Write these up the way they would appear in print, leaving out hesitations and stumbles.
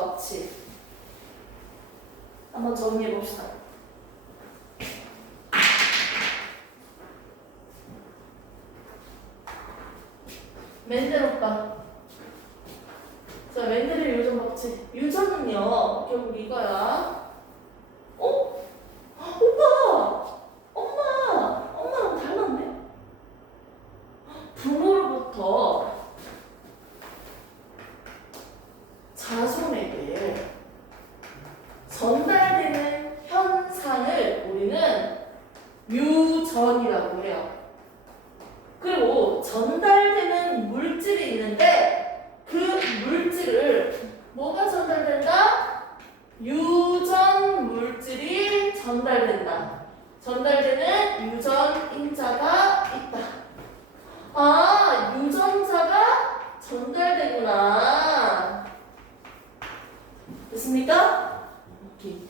법칙 한번 정리해 봅시다. 멘델 오빠. 자, 멘델의 유전 법칙. 유전은요, 결국 이거야. 어? 오빠! 엄마랑 닮았네? 부모로부터 자손에게 전달되는 현상을 우리는 유전이라고 해요. 그리고 전달되는 물질이 있는데 그 물질을 뭐가 전달된다? 유전 물질이 전달된다. 전달되는 유전인자가 있다. 아, 유전자가 전달되구나. 됐습니까? 오케이.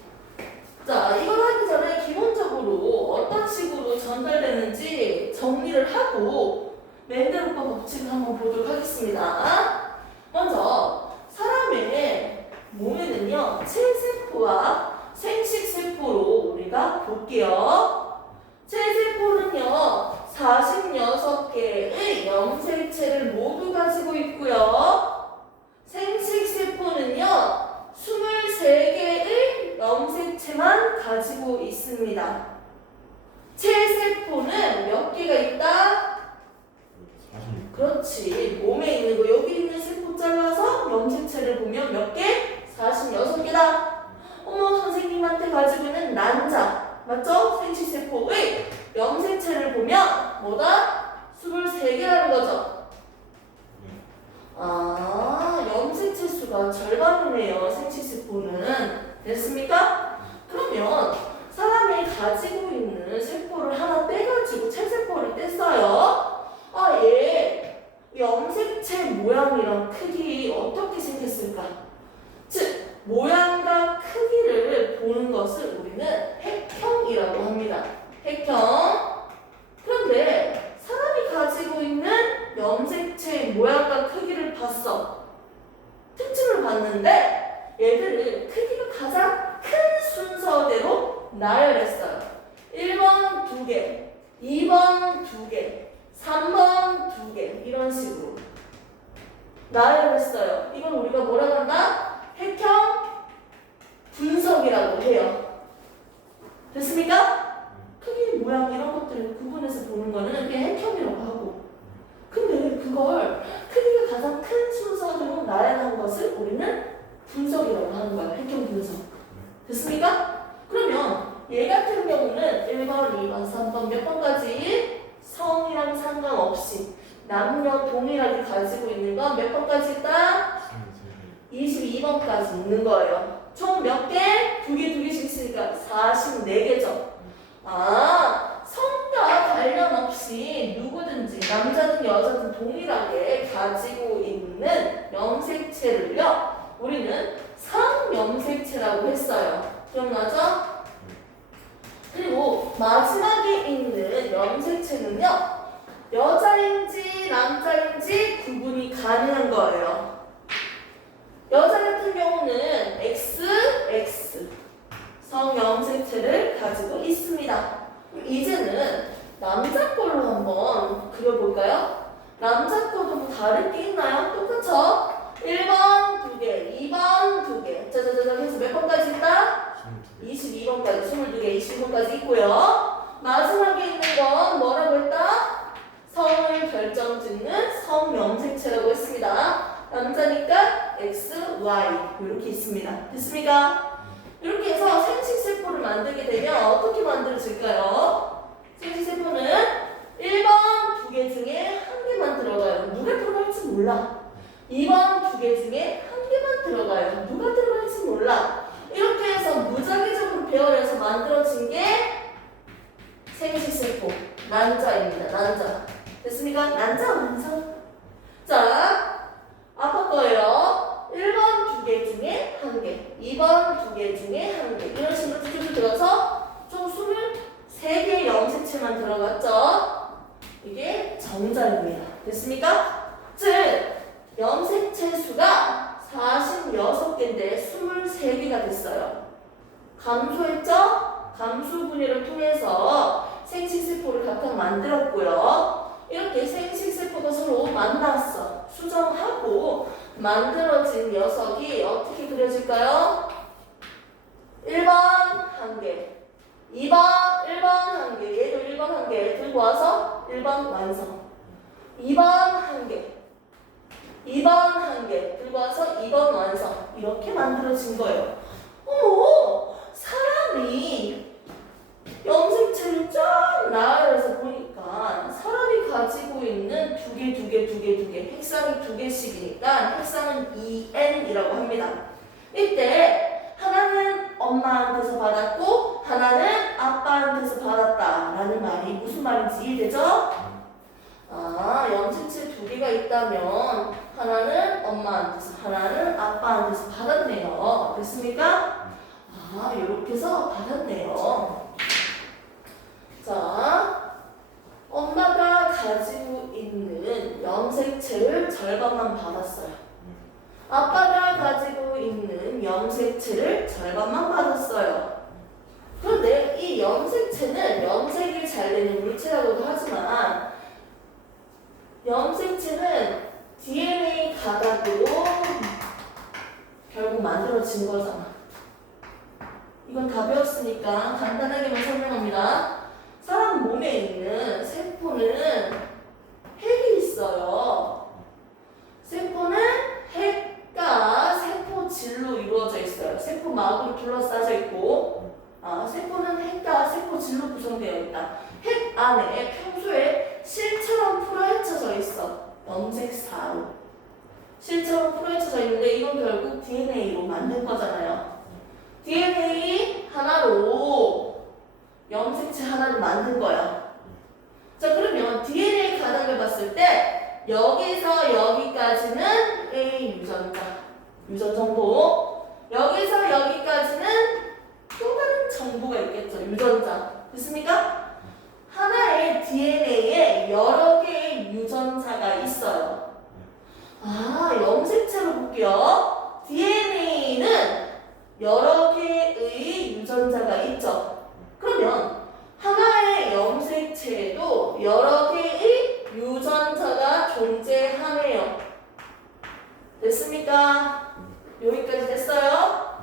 자, 이걸 하기 전에 기본적으로 어떤 식으로 전달되는지 정리를 하고 멘델 오빠 법칙을 한번 보도록 하겠습니다. 먼저 사람의 몸에는요, 체세포와 생식세포로 우리가 볼게요. 체세포는요, 46개의 염색체를 모두 가지고 있고요. 생식세포는요, 23개의 염색체만 가지고 있습니다. 체세포는 몇 개가 있다? 46. 그렇지. 몸에 있는 거 여기 있는 세포 잘라서 염색체를 보면 몇 개? 46개다. 어머, 선생님한테 가지고 있는 난자 맞죠? 생식세포의 염색체를 보면 뭐다? 23개라는 거죠. 아, 염색체 수가 절반이네요. 생식세포는. 됐습니까? 그러면 사람이 가지고 있는 세포를 하나 떼가지고 체세포를 뗐어요. 아, 얘 염색체 모양이랑 크기 어떻게 생겼을까? 즉, 모양과 크기를 보는 것을 우리는 핵형이라고 합니다. 핵형. 그런데 사람이 가지고 있는 염색체의 모양과 크기를 봤어. 특징을 봤는데 얘들은 크기가 가장 큰 순서대로 나열했어요. 1번 2개, 2번 2개, 3번 2개 이런 식으로 나열했어요. 이건 우리가 뭐라고 한다? 핵형 분석이라고 해요. 됐습니까? 크기, 모양 이런 것들을 구분해서 보는 거는 그냥 핵형이라고 하고, 근데 그걸 크기가 가장 큰 순서대로 나열한 것을 우리는 분석이라고 하는 거야. 핵형 분석. 됐습니까? 그러면 얘 같은 경우는 1번, 2번, 3번 몇 번까지 성이랑 상관없이 남녀 동일하게 가지고 있는 건 몇 번까지 있다? 22번까지 있는 거예요. 총 몇 개? 2개씩 있으니까 44개죠. 아, 성과 관련 없이 누구든지 남자든 여자든 동일하게 가지고 있는 염색체를요, 우리는 상염색체라고 했어요. 기억나죠? 그리고 마지막에 있는 염색체는요, 여자인지 남자인지 구분이 가능한 거예요. 여자 같은 경우는 XX 성염색체를 가지고 있습니다. 이제는 남자 걸로 한번 그려볼까요? 남자 거도 뭐 다를 게 있나요? 똑같죠? 1번 2개, 2번 2개. 자자자자 해서 몇 번까지 있다? 22번까지, 22개, 22번까지 있고요. 마지막에 있는 건 뭐라고 했다? 성을 결정짓는 성염색체라고 했습니다. 남자니까 X, Y 이렇게 있습니다. 됐습니까? 이렇게 해서 생식세포를 만들게 되면 어떻게 만들어질까요? 생식세포는 1번 2개 중에 1개만 들어가요. 누가 들어갈지 몰라. 2번 2개 중에 1개만 들어가요. 누가 들어갈지 몰라. 이렇게 해서 무작위적으로 배열해서 만들어진 게 생식세포 난자입니다. 난자. 됐습니까? 난자 완성. 자, 아까 거예요. 1번 2개 중에 1개, 2번 2개 중에 1개. 이런 식으로 쭉쭉 들어가서 총 23개의 염색체만 들어갔죠. 이게 정자입니다. 됐습니까? 즉, 염색체 수가 46개인데 감소했죠? 감소 분해를 통해서 생식세포를 각각 만들었고요. 이렇게 생식세포가 서로 만났어. 수정하고 만들어진 녀석이 어떻게 그려질까요? 1번 한 개, 2번 1번 한 개, 얘도 1번 한 개 들고 와서 1번 완성. 2번 한 개, 2번 한 개 들고 와서 2번 완성. 이렇게 만들어진 거예요. 어머, 사람이 염색체를 쫙 나열해서 보니까 사람이 가지고 있는 두 개, 핵상이 두 개씩이니까 핵상은 EN이라고 합니다. 이때 하나는 엄마한테서 받았고 하나는 아빠한테서 받았다라는 말이 무슨 말인지 이해되죠? 아, 염색체 두 개가 있다면 하나는 엄마한테서 하나는 아빠한테서 받았네요. 됐습니까? 아, 이렇게 해서 받았네요. 자, 엄마가 가지고 있는 염색체를 절반만 받았어요. 아빠가 가지고 있는 염색체를 절반만 받았어요. 그런데 이 염색체는 염색이 잘 되는 물체라고도 하지만 염색체는 DNA 가닥으로 결국 만들어진 거잖아. 이건 다 배웠으니까 간단하게만 설명합니다. 사람 몸에 있는 세포는 핵이 있어요. 세포는 핵과 세포질로 이루어져 있어요. 세포막으로 둘러싸여 있고, 세포는 핵과 세포질로 구성되어 있다. 핵 안에 평소에 실처럼 풀어헤쳐져 있어. 염색사로. 실처럼 풀어헤쳐져 있는데 이건 결국 DNA로 만든 거잖아요. DNA 하나로 염색체 하나를 만든 거야. 자, 그러면 DNA 가닥을 봤을 때 여기서 여기까지는 A 유전자, 유전 정보. 여기서 여기까지는 또 다른 정보가 있겠죠. 유전자. 됐습니까? 하나의 DNA에 여러 개의 유전자가 있어요. 아, 염색체로 볼게요. DNA는 여러 개의 유전자가 있죠. 그러면 하나의 염색체에도 여러 개의 유전자가 존재하네요. 됐습니까? 여기까지 됐어요?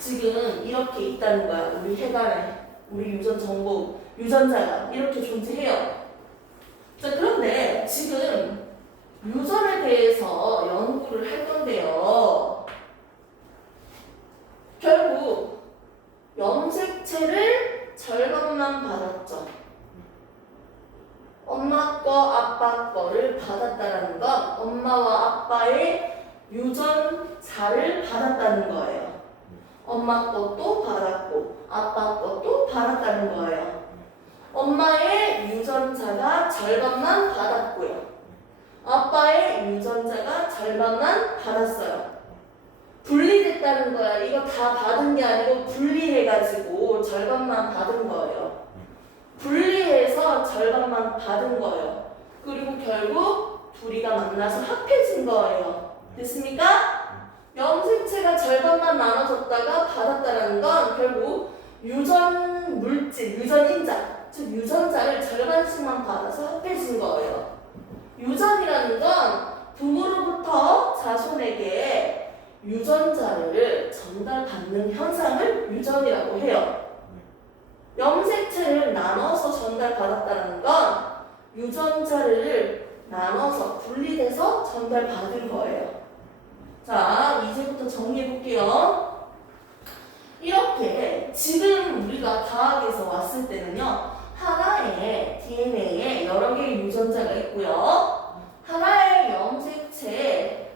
지금 이렇게 있다는 거야. 우리 핵 안에 우리 유전 정보, 유전자가 이렇게 존재해요. 자, 그런데 지금 유전에 대해서 연구를 할 건데요. 결국 염색체를 절반만 받았죠. 엄마 거, 아빠 거를 받았다는 건 엄마와 아빠의 유전자를 받았다는 거예요. 엄마 것도 받았고 아빠 것도 받았다는 거예요. 엄마의 유전자가 절반만 받았고요. 아빠의 유전자가 절반만 받았어요. 분리됐다는 거야. 이거 다 받은 게 아니고 분리해가지고 절반만 받은 거예요. 분리해서 절반만 받은 거예요. 그리고 결국 둘이가 만나서 합해진 거예요. 됐습니까? 염색체가 절반만 나눠졌다가 받았다는 건 결국 유전 물질, 유전 인자, 즉 유전자를 절반씩만 받아서 합해진 거예요. 유전이라는 건 부모로부터 자손에게 유전자를 전달받는 현상을 유전이라고 해요. 염색체를 나눠서 전달받았다는 건 유전자를 나눠서 분리돼서 전달받은 거예요. 자, 이제부터 정리해 볼게요. 이렇게 지금 우리가 과학에서 왔을 때는요, 하나의 DNA에 여러 개의 유전자가 있고요, 하나의 염색체에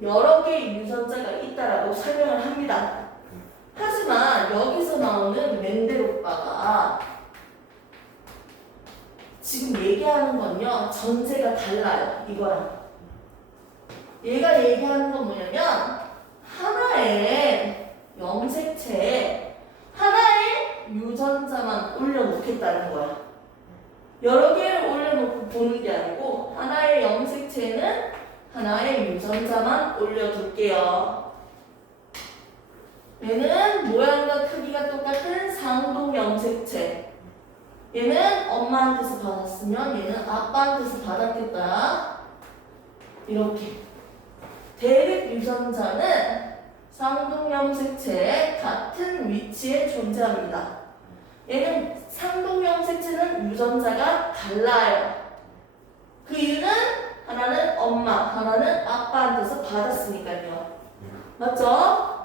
여러 개의 유전자가 있다라고 설명을 합니다. 하지만 여기서 나오는 멘델 오빠가 지금 얘기하는 건요, 전제가 달라요. 이거랑. 얘가 얘기하는 건 뭐냐면 하나의 염색체에 하나의 유전자만 올려놓겠다는 거야. 여러 개를 올려놓고 보는 게 아니고 하나의 염색체에는 하나의 유전자만 올려둘게요. 얘는 모양과 크기가 똑같은 상동염색체. 얘는 엄마한테서 받았으면 얘는 아빠한테서 받았겠다. 이렇게. 대립 유전자는 상동염색체의 같은 위치에 존재합니다. 얘는 상동염색체는 유전자가 달라요. 그 이유는 하나는 엄마, 하나는 아빠한테서 받았으니까요. 맞죠?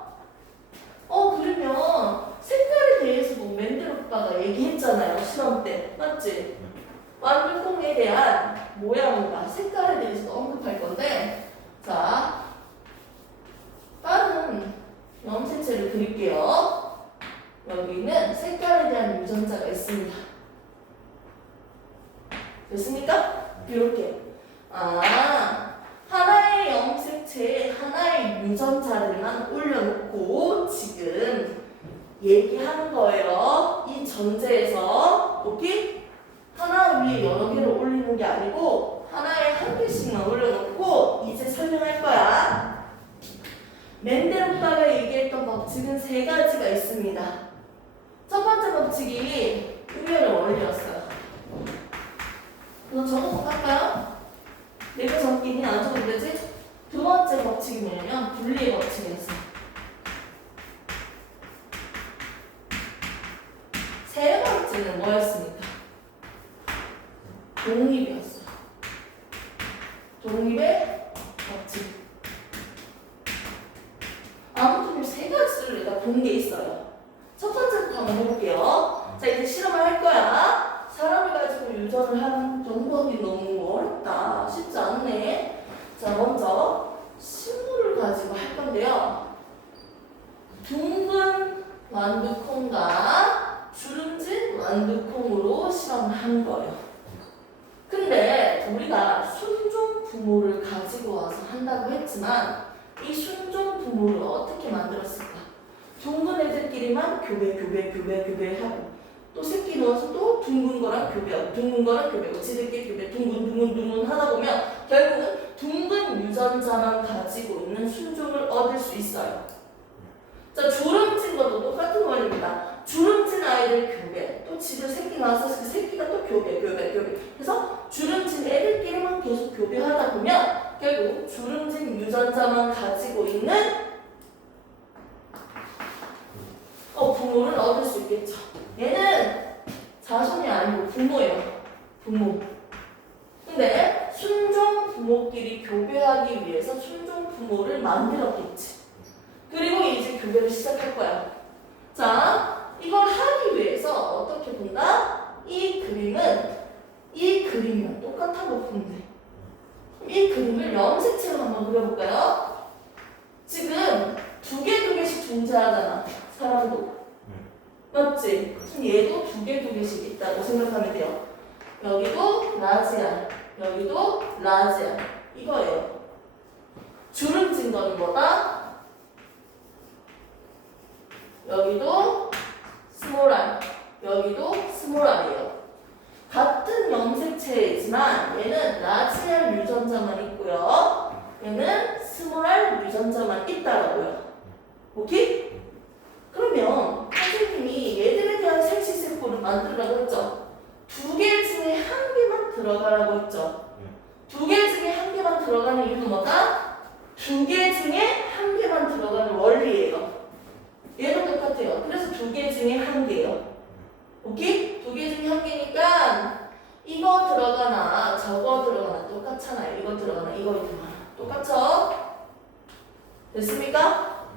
그러면 색깔에 대해서도 맨델오빠가 얘기했잖아요. 실험 때. 맞지? 완두콩에 대한 모양과 색깔에 대해서도 언급할 건데, 자, 다른 염색체를 그릴게요. 여기는 색깔에 대한 유전자가 있습니다. 됐습니까? 이렇게. 하나의 염색체에 하나의 유전자들만 올려놓고 지금 얘기하는 거예요. 이 전제에서. 오케이? 하나 위에 여러 개를 올리는 게 아니고 하나에 한 개씩만 올려놓고 이제 설명할 거야. 맨델오빠가 얘기했던 법칙은 세 가지가 있습니다. 첫 번째 법칙이 우열의 원리였어요. 이거 적어서 갈까요? 내가 적기는 안 적어도 되지? 두 번째 법칙이 뭐냐면 분리의 법칙이었어요. 세 번째는 뭐였습니까? 독립이었어요. 독립의 법칙. 아무튼 이 세 가지를 내가 본 게 있어요. 첫 번째부터 한번 해볼게요. 자, 이제 실험을 할 거야. 사람을 가지고 유전을 하는 정보하기 너무 어렵다. 쉽지 않네. 자, 먼저 식물을 가지고 할 건데요. 둥근 완두콩과 주름진 완두콩으로 실험을 한 거예요. 근데 우리가 순종 부모를 가지고 와서 한다고 했지만 이 순종 부모를 어떻게 만들었을까? 둥근 애들끼리만 교배하고 또 새끼 넣어서 또 둥근 거랑 교배하고 둥근 거랑 교배하고 지들끼리 교배 둥근 하다 보면 결국은 둥근 유전자만 가지고 있는 순종을 얻을 수 있어요. 자, 주름진 것도 똑같은 원리입니다. 주름진 아이들 교배, 또 지들 새끼 나와서 그 새끼가 또 교배. 그래서 주름진 애들끼리만 계속 교배하다 보면 결국 주름진 유전자만 가지고 있는 부모를 얻을 수 있겠죠. 얘는 자손이 아니고 부모예요. 부모. 근데 순종 부모끼리 교배하기 위해서 순종 부모를 만들었겠지. 그리고 이제 교배를 시작할 거야. 자, 이걸 하기 위해서 어떻게 본다? 이 그림이랑 똑같다고 보면 돼. 이 그림을 염색체로 한번 그려볼까요? 지금 두 개씩 존재하잖아. 사람도. 맞지? 그럼 얘도 두 개씩 있다고 생각하면 돼요. 여기도 라지안, 여기도 라지안. 이거예요. 주름진 거는 뭐다? 여기도 스몰알, 여기도 스몰알이에요. 같은 염색체이지만 얘는 라지알 유전자만 있고요. 얘는 스몰알 유전자만 있다라고요. 오케이? 그러면 선생님이 얘들에 대한 생식세포를 만들라고 했죠. 두 개 중에 한 개만 들어가라고 했죠. 두 개 중에 한 개만 들어가는 이유는 뭐다? 두 개 중에 한 개만 들어가는 원리예요. 얘도 똑같아요. 그래서 두 개 중에 한 개예요. 오케이? 두 개 중에 한 개니까 이거 들어가나 저거 들어가나 똑같잖아요. 이거 들어가나 이거 들어가나 똑같죠? 됐습니까?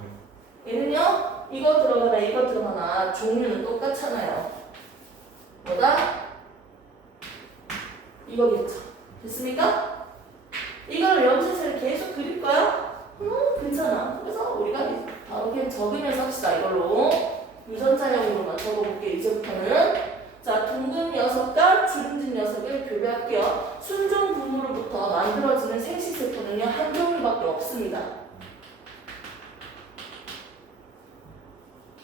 얘는요? 이거 들어가나 이거 들어가나 종류는 똑같잖아요. 뭐다? 이거겠죠. 됐습니까? 이걸 염색체를 계속 그릴 거야? 괜찮아. 그래서 우리가 바로 그냥 적으면서 합시다. 이걸로 유전자형으로만 적어볼게요. 이제부터는. 자, 둥근 녀석과 주름진 녀석을 교배할게요. 순종 부모로부터 만들어지는 생식세포는요, 한 종류밖에 없습니다.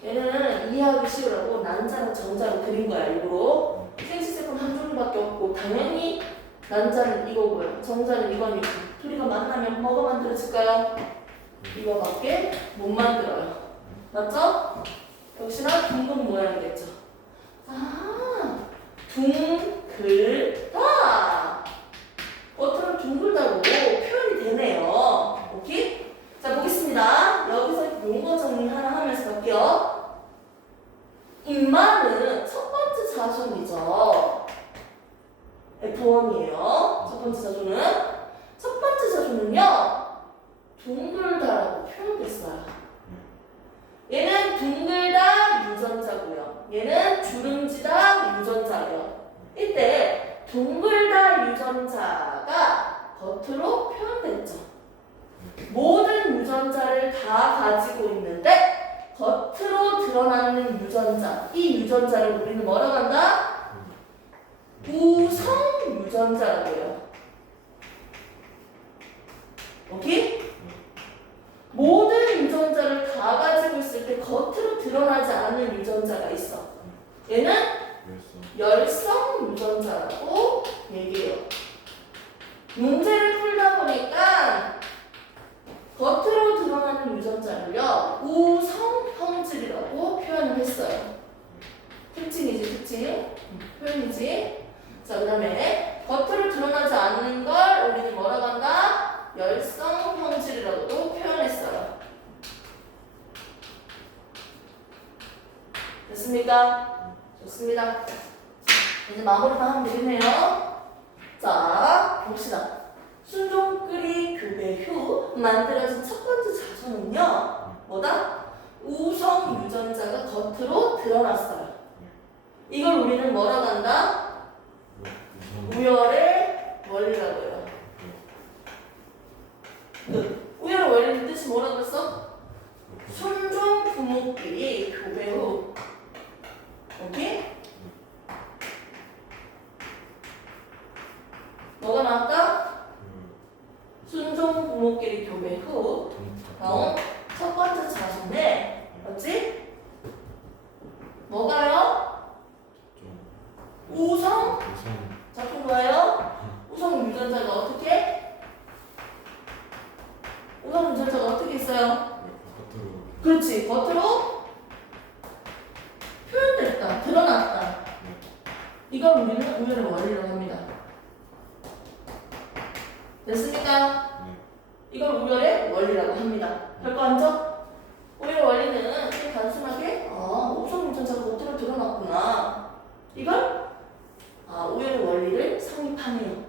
얘는 이해하기 쉬우라고 난자랑 정자로 그린 거야, 일부러. 생식세포는 한 종류밖에 없고, 당연히 난자는 이거고요. 정자는 이거니까. 둘이가 만나면 뭐가 만들어질까요? 이거밖에 못 만들어요. 맞죠? 역시나 둥근 모양이겠죠. 아, 둥글다. 겉으로 둥글다고 표현이 되네요. 오케이? 자, 보겠습니다. 여기서 용어 정리 하나 하면서 갈게요. 인마는 첫 번째 자손이죠. F1이에요. 첫 번째 자손은. 첫 번째 자손은요, 둥글다라고 표현됐어요. 얘는 둥글다 유전자고요. 얘는 주름지다 유전자예요. 이때 둥글다 유전자가 겉으로 표현됐죠. 모든 유전자를 다 가지고 있는데 겉으로 드러나는 유전자, 이 유전자를 우리는 뭐라고 한다? 우성 유전자라고요. 오케이? 모든 유전자를 다 가지고 있을 때 겉으로 드러나지 않는 유전자가 있어. 얘는 열성 유전자라고 얘기해요. 문제를 풀다 보니까 겉으로 드러나는 유전자를요, 우성 형질이라고 표현을 했어요. 특징이지, 특징. 표현이지. 자, 그 다음에 겉으로 드러나지 않는 걸 우리는 뭐라고 한다? 열성 형질이라고도 표현했어요. 됐습니까? 좋습니다. 이제 마무리만 하면 되겠네요. 자, 봅시다. 순종끼리 교배 후 만들어진 첫 번째 자손은요, 뭐다? 우성 유전자가 겉으로 드러났어요. 이걸 우리는 뭐라고 한다? 우열의 원리라고 해요. 우열의 원리는 뜻이 뭐라고 했어? 순종 부모끼리 교배 후. 오케이? 뭐가 나왔다? 순종 부모끼리 교배 후 나온 첫 번째 자손에 맞지? 뭐가요? 우성? 작품 좋아요? 우성 유전자가 어떻게? 우성 유전자가 어떻게 있어요? 그렇지, 겉으로 표현됐다, 드러났다. 이걸 우리는 우열의 원리라고 합니다. 됐습니까? 이걸 우열의 원리라고 합니다. 별거 아니죠? 우열의 원리는 그냥 단순하게 우성 유전자가 겉으로 드러났구나. 이걸 우열의 원리를 성립하네요.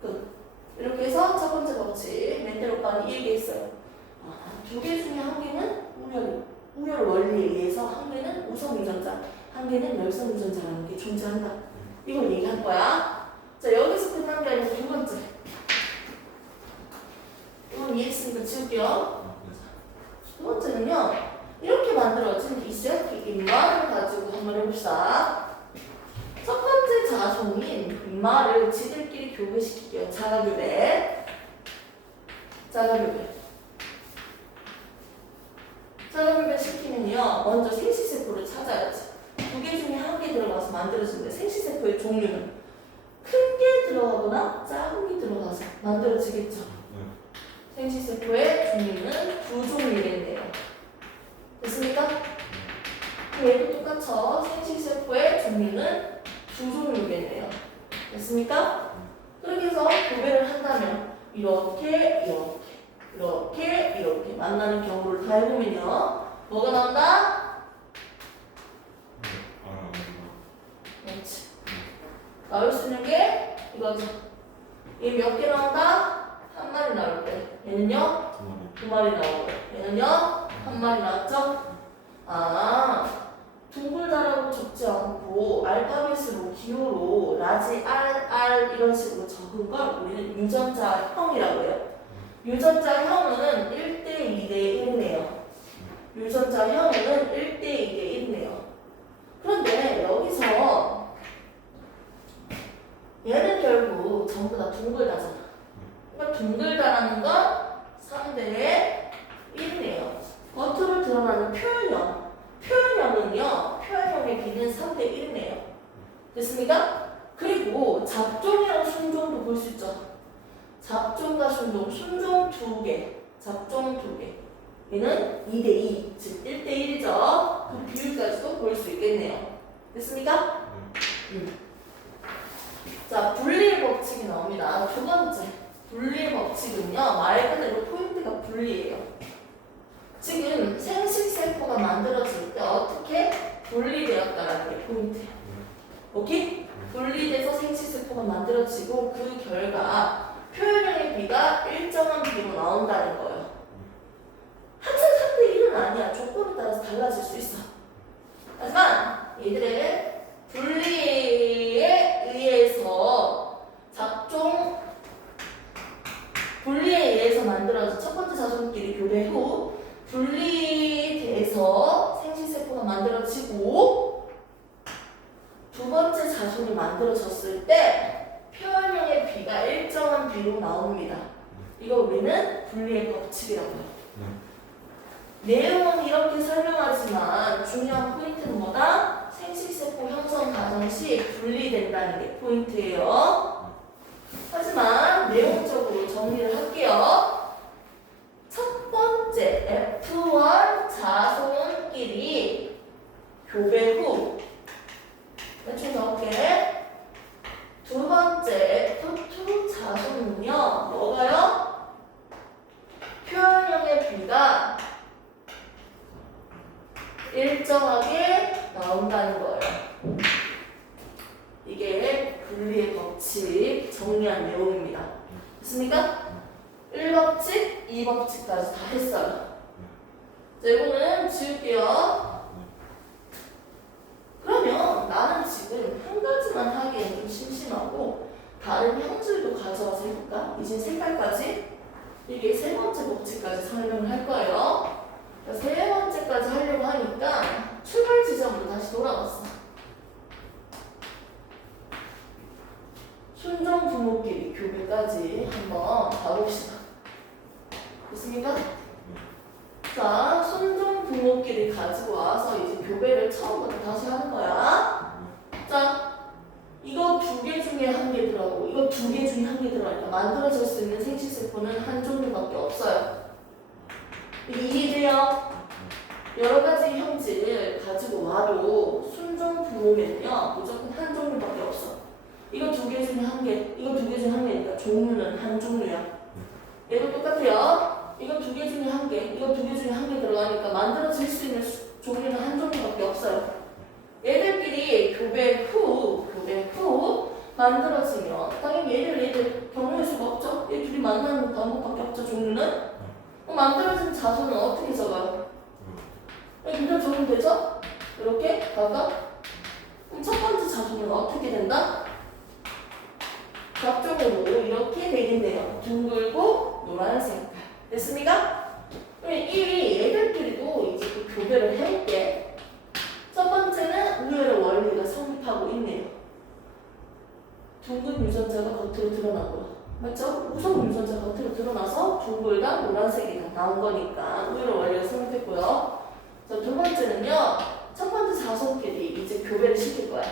끝. 이렇게 해서 첫 번째 법칙 멘델 이 얘기했어요. 두 개 중에 한 개는 우열 원리에 의해서 한 개는 우성 유전자, 한 개는 열성 유전자라는 게 존재한다. 이걸 얘기한 거야. 자, 여기서 끝난 게 아니고 두 번째. 이건 이해했으니까 지울게요. 두 번째는요, 이렇게 만들어진 이셋인마를 가지고 한번 해봅시다. 첫 번째 자손인 인마를 지들끼리 교배시킬게요. 자가교배. 자가교배 시키면요, 먼저 생시세포를 찾아야지. 두 개 중에 한 개 들어가서 만들어지는데 생시세포의 종류는 큰 게 들어가거나 작은 게 들어가서 만들어지겠죠. 생시세포의 종류는 두 종류겠네요. 됐습니까? 얘도 똑같죠. 생시세포의 종류는 두 종류겠네요. 됐습니까? 그렇게 해서 교배를 한다면 이렇게 만나는 경우를 다 해보면요, 뭐가 나온다? 그렇지. 나올 수 있는 게 이거죠. 얘 몇 개 나온다? 한 마리 나올 때. 얘는요? 두 마리 나오고. 얘는요? 한 마리 나왔죠? 둥글다라고 적지 않고 알파벳으로 기호로 라지 R 이런 식으로 적은 걸 우리는 유전자형이라고 해요. 유전자형은 1대 2대 1이네요. 유전자형은 1대 2대 1이네요. 그런데 여기서 얘는 결국 전부 다 둥글다잖아. 그러니까 둥글다라는 건 3대 1이네요. 겉으로 드러나는 표현형은요, 표현형의 비는 3대 1이네요. 됐습니까? 그리고 잡종이랑 순종도 볼 수 있죠. 잡종과 순종 두 개. 잡종 두 개. 얘는 2대2, 즉 1대1이죠. 그 비율까지도 볼 수 있겠네요. 됐습니까? 자, 분리의 법칙이 나옵니다. 두 번째, 분리의 법칙은요, 말 그대로 포인트가 분리예요. 지금 생식세포가 만들어질 때 어떻게 분리되었다라는 게 포인트예요. 오케이? 분리돼서 생식세포가 만들어지고 그 결과 표현형의 비가 일정한 비로 나온다는 거예요. 항상 3대 1은 아니야. 조건에 따라서 달라질 수 있어. 하지만 얘들의 분리에 의해서 분리에 의해서 만들어진 첫 번째 자손끼리 교배 후 분리돼서 생식세포가 만들어지고 두 번째 자손이 만들어졌을 때 표현형의 비가 일정한 비로 나옵니다. 이거 우리는 분리의 법칙이라고요. 내용은 이렇게 설명하지만 중요한 포인트는 뭐다? 생식세포 형성 과정 시 분리된다는 게 포인트예요. 하지만 내용적으로 정리를 할게요. 첫 번째 F1 자손끼리 교배 후 대충 적게 두 번째 F2 자손은요 뭐가요? 표현형의 비가 일정하게 나온다는 거예요. 이게 분리의 법칙 정리한 내용입니다. 됐습니까? 1법칙, 2법칙까지 다 했어요. 자, 이거는 지울게요. 그러면 나는 지금 한 가지만 하기엔 좀 심심하고 다른 형질도 가져와서 해볼까? 이제 색깔까지 이게 세 번째 법칙까지 설명을 할 거예요. 세 번째까지 하려고 하니까 출발 지점으로 다시 돌아왔어. 순정 부모끼리 교배까지 한번 가봅시다. 됐습니까? 자, 순정 부모끼리 가지고 와서 이제 교배를 처음부터 다시 하는 거야. 자, 이거 두 개 중에 한 개 들어가고 이거 두 개 중에 한 개 들어가니까 만들어질 수 있는 생식세포는 한 종류밖에 없어요. 이해돼요? 여러 가지 형질을 가지고 와도 순정 부모면요 무조건 한 종류밖에 없어. 이거 두 개 중에 한 개, 이거 두 개 중에 한 개니까 종류는 한 종류야. 얘도 똑같아요. 이거 두 개 중에 한 개, 이거 두 개 중에 한 개 들어가니까 만들어질 수 있는 종류는 한 종류밖에 없어요. 얘들끼리 교배 후 만들어지면 당연히 얘들 경우일 수가 없죠. 얘 둘이 만나는 방법밖에 없죠. 종류는 만들어진 자손은 어떻게 적어요? 이대로 적으면 되죠? 이렇게 가가 그럼 첫 번째 자손은 어떻게 된다? 각종으로 이렇게 되겠네요. 둥글고 노란색. 됐습니까? 그럼 이 얘들끼리도 이제 그 교배를 해볼게. 첫 번째는 우열의 원리가 성립하고 있네요. 둥근 유전자가 겉으로 드러나고요. 맞죠? 우선 유전자 겉으로 드러나서 둥글다 노란색이 다 나온 거니까 우열의 원리가 성립했고요. 자, 두 번째는요. 첫 번째 자손끼리 이제 교배를 시킬 거야.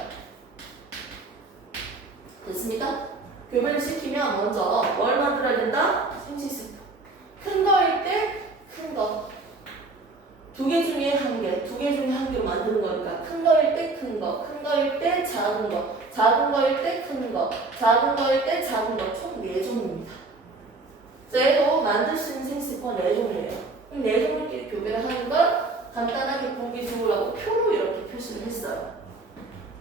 됐습니까? 교배를 시키면 먼저 뭘 만들어야 된다? 생식세포. 큰 거일 때 큰 거. 두 개 중에 한 개, 두 개 중에 한 개로 만드는 거니까 큰 거일 때 큰 거, 큰 거일 때 작은 거, 작은 거일 때 큰 거, 작은 거일 때 작은 거, 총 4종입니다. 자, 얘도 만들 수 있는 생식세포가 4종이에요. 그럼 4종끼리 교배를 하는 걸 간단하게 보기 좋으라고 표로 이렇게 표시를 했어요.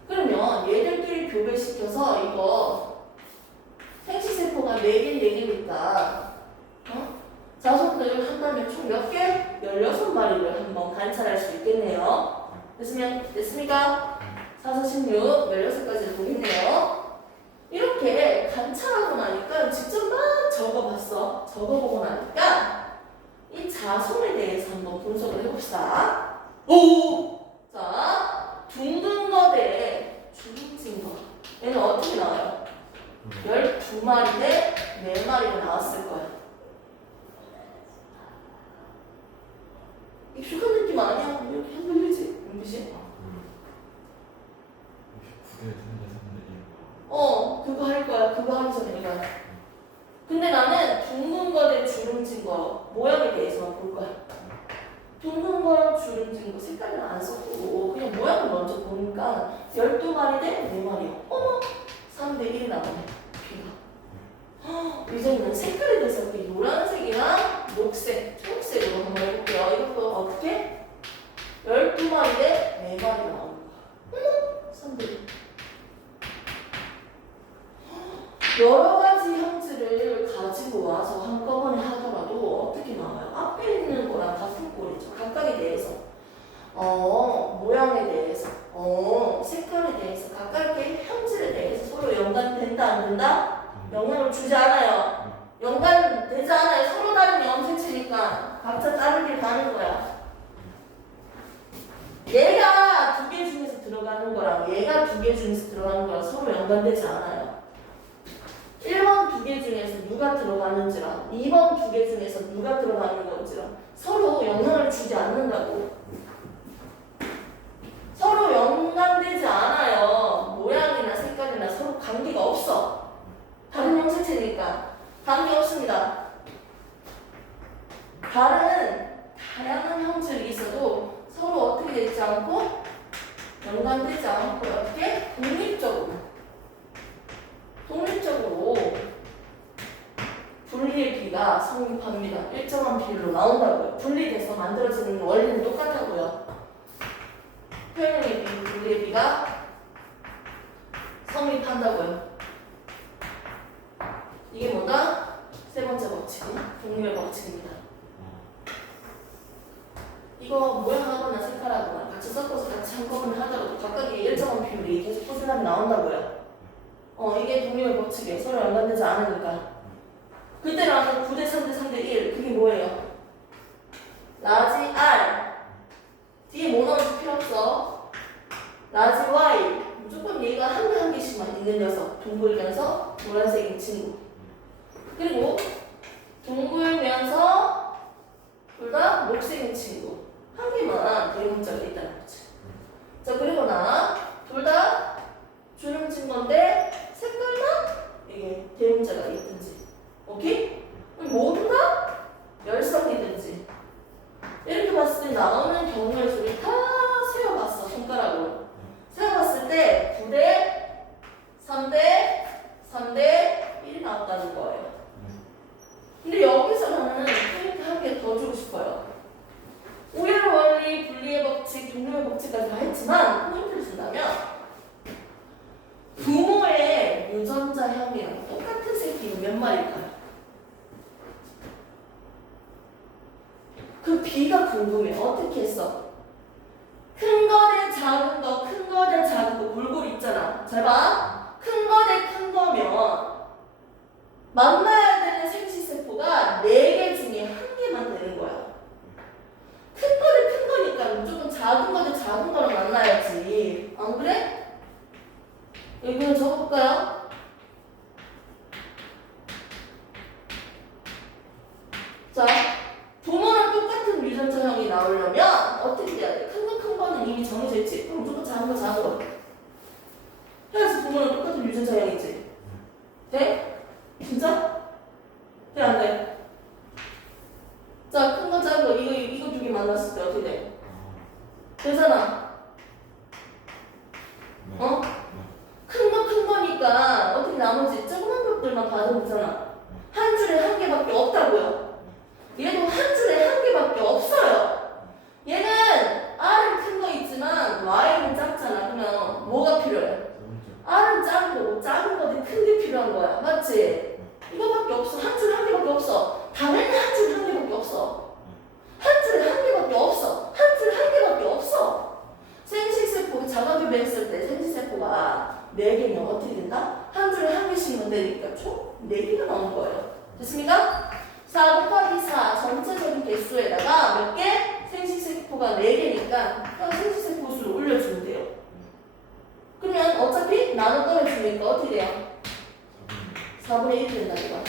그러면 얘들끼리 교배시켜서 이거 생식세포가 4개니까 자손들을 한다면 총 몇 개? 16마리를 한번 관찰할 수 있겠네요. 됐습니까? 4, 4, 16, 16까지 보겠네요. 이렇게 관찰하고 나니까 직접 막 적어봤어. 적어보고 나니까 이 자손에 대해서 한번 분석을 해봅시다. 오! 자, 둥근 거 대 주름진 거. 얘는 어떻게 나와요? 12마리 대 4마리가 나왔을 거야. 익숙한 느낌 아니야? 이렇게 흔들리지? 은비씨? 그거 할 거야. 그거 하기 전에 이거. 근데 나는 둥근 거 대 주름진 거 모양에 대해서만 볼 거야. 그러니까 12마리 대 4마리요. 어머! 3대 1이 나오네. 비가. 이제는 색깔에 대해서 이렇게 노란색이랑 녹색, 초록색으로 한번 해볼게요. 이것도 어떻게? 12마리 대 4마리 나오는 거야. 어머! 3대 1. 여러 가지 형질을 가지고 와서 한꺼번에 하더라도 어떻게 나와요? 앞에 있는 거랑 같은 꼴이죠. 각각에 대해서. 모양에 대해서. 색깔에 대해서. 각각의 형질에 대해서 서로 연관된다, 안 된다? 영향을 주지 않아요. 연관되지 않아요. 서로 다른 염색체니까 각자 다른 길 가는 거야. 얘가 2개 중에서 들어가는 거랑 얘가 2개 중에서 들어가는 거랑 서로 연관되지 않아요. 1번 2개 중에서 누가 들어가는지랑 2번 2개 중에서 누가 들어가는 건지랑 서로 영향을 주지 않는다고. 서로 연관되지 않아요. 모양이나 색깔이나 서로 관계가 없어. 다른 형색체니까 관계 없습니다. 다른 다양한 형질이 있어도 서로 어떻게 되지 않고 연관되지 않고 어떻게 독립적으로 분리의 비가 성립합니다. 일정한 비율로 나온다고요. 분리돼서 만들어지는 원리는 똑같다고요. 표현형의 비, 분리의 비가 성립한다고요. 이게 뭐다? 세 번째 법칙은 독립의 법칙입니다. 이거 모양하거나 색깔하거나 같이 섞어서 같이 한꺼번에 하더라도 각각의 일정한 비율이 계속 꾸준하게 나온다고요. 이게 독립의 법칙이에요. 서로 연관되지 않으니까. 그때는 9대 3대 3대 1. 그게 뭐예요? 라지 R. 뒤에 뭐 넣어줄 필요 없어. 라지 Y. 무조건 얘가 한 개 한 개씩만 있는 녀석. 둥글면서 노란색인 친구. 그리고 둥글면서 둘 다 녹색인 친구. 한 개만 대문자가 있다는 거지. 자, 그리고 둘 다 주름진 건데 색깔만 이게 대문자가 있든지. 오케이? 모두 다 열성이든지. 이렇게 봤을 때 나오는 경우의 수를 다 세어봤어. 손가락으로. 세어봤을 때 9대 3대 3대 1이 나왔다는 거예요. 근데 여기서는 포인트 한 개 더 주고 싶어요. 우열 원리, 분리의 법칙, 독립의 법칙까지 다 했지만 포인트를 준다면 부모의 유전자형이랑 똑같은 새끼는 몇 마리일까요? 그 비가 궁금해. 어떻게 했어? 큰 거 대 작은 거, 큰 거 대 작은 거 골고루 있잖아. 잘 봐. 큰 거 대 큰 거면 만나야 되는 생식세포가 4개 중에 1개만 되는 거야. 큰 거 대 큰 거니까 무조건 작은 거 대 작은 거랑 만나야지. 안 그래? 여기 그냥 적어볼까요? 자, 부모랑 똑같은 유전자형이 나오려면 어떻게 돼야 돼? 큰 거는 이미 정해져 있지. 그럼 무조건 작은 거. 해야지 부모랑 똑같은 유전자형이지. 돼? 진짜? 돼, 안 돼? 자, 큰 거, 작은 거, 이거 2개 만났을 때 어떻게 돼? 되잖아. 큰 거니까 어떻게 나머지 조그만 것들만 봐도 되잖아. 한 줄에 1개밖에 없다고요. 얘도 한 줄에 1개밖에 없어요. 얘는 R은 큰 거 있지만 Y는 작잖아. 그러면 뭐가 필요해? R은 작은 거고 작은 거는 큰 게 필요한 거야. 맞지? 이거밖에 없어. 한 줄에 1개밖에 없어. 당연히 한 줄에 1개밖에 없어. 한 줄에 1개밖에 없어. 한 줄에 1개밖에 없어. 생식세포 자가교배 했을 때 생식세포가 4개면 어떻게 된다? 한 줄에 1개씩만 되니까 총 4개가 나오는 거예요. 됐습니까? 4 곱하기 4 전체적인 개수에다가 몇 개? 생식세포가 4개니까 생식세포 수를 올려주면 돼요. 그러면 어차피 나눠 떨어지니까 어떻게 돼요? 4분의 1이 된다 이거.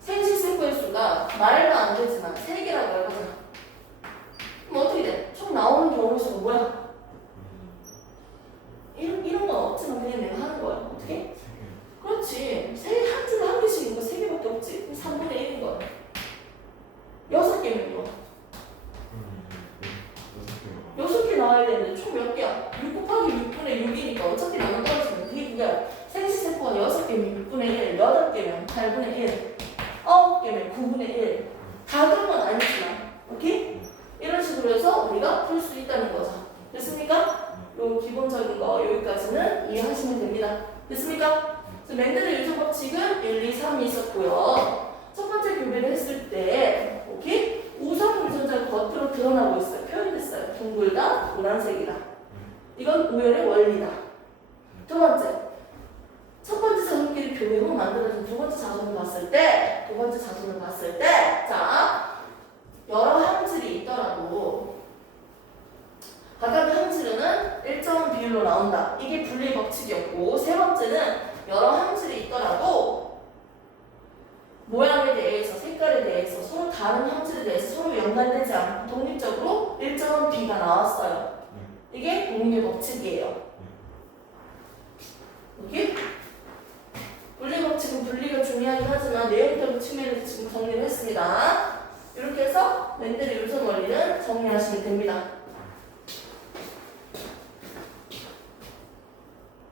생식세포의 수가 말도 안 되지만 3개라고 해보자. 그럼 어떻게 돼? 총 나오는 경우의 수가 뭐야? 이런 건 없지만 그냥 내가 하는 거야. 어떻게? 그렇지. 한 줄에 1개씩이니까 3개밖에 없지. 3분의 1인 거야. 6개면 이거. 6개 나와야 되는데 총 몇 개야? 6 곱하기 6분의 6이 기본적인 거 여기까지는 이해하시면 됩니다. 됐습니까? 그래서 맨델의 유전 법칙은 1, 2, 3이 있었고요. 첫 번째 교배를 했을 때 오케이? 우선 유전자가 겉으로 드러나고 있어요. 표현이 됐어요. 둥글다, 노란색이다. 이건 우열의 원리다. 두 번째, 첫 번째 자손끼리 교배 후 만들어진 두 번째 자손을 봤을 때, 자, 여러 항질이 있더라도 각각의 항질은 일정한 비율로 나온다. 이게 분리 법칙이었고, 세 번째는 여러 항질이 있더라도 모양에 대해서, 색깔에 대해서, 서로 다른 항질에 대해서 서로 연관되지 않고 독립적으로 일정한 비가 나왔어요. 이게 공유의 법칙이에요. 여기 분리 법칙은 분리가 중요하긴 하지만 내용적인 측면에서 지금 정리를 했습니다. 이렇게 해서 맨델의 유전 원리는 정리하시면 됩니다.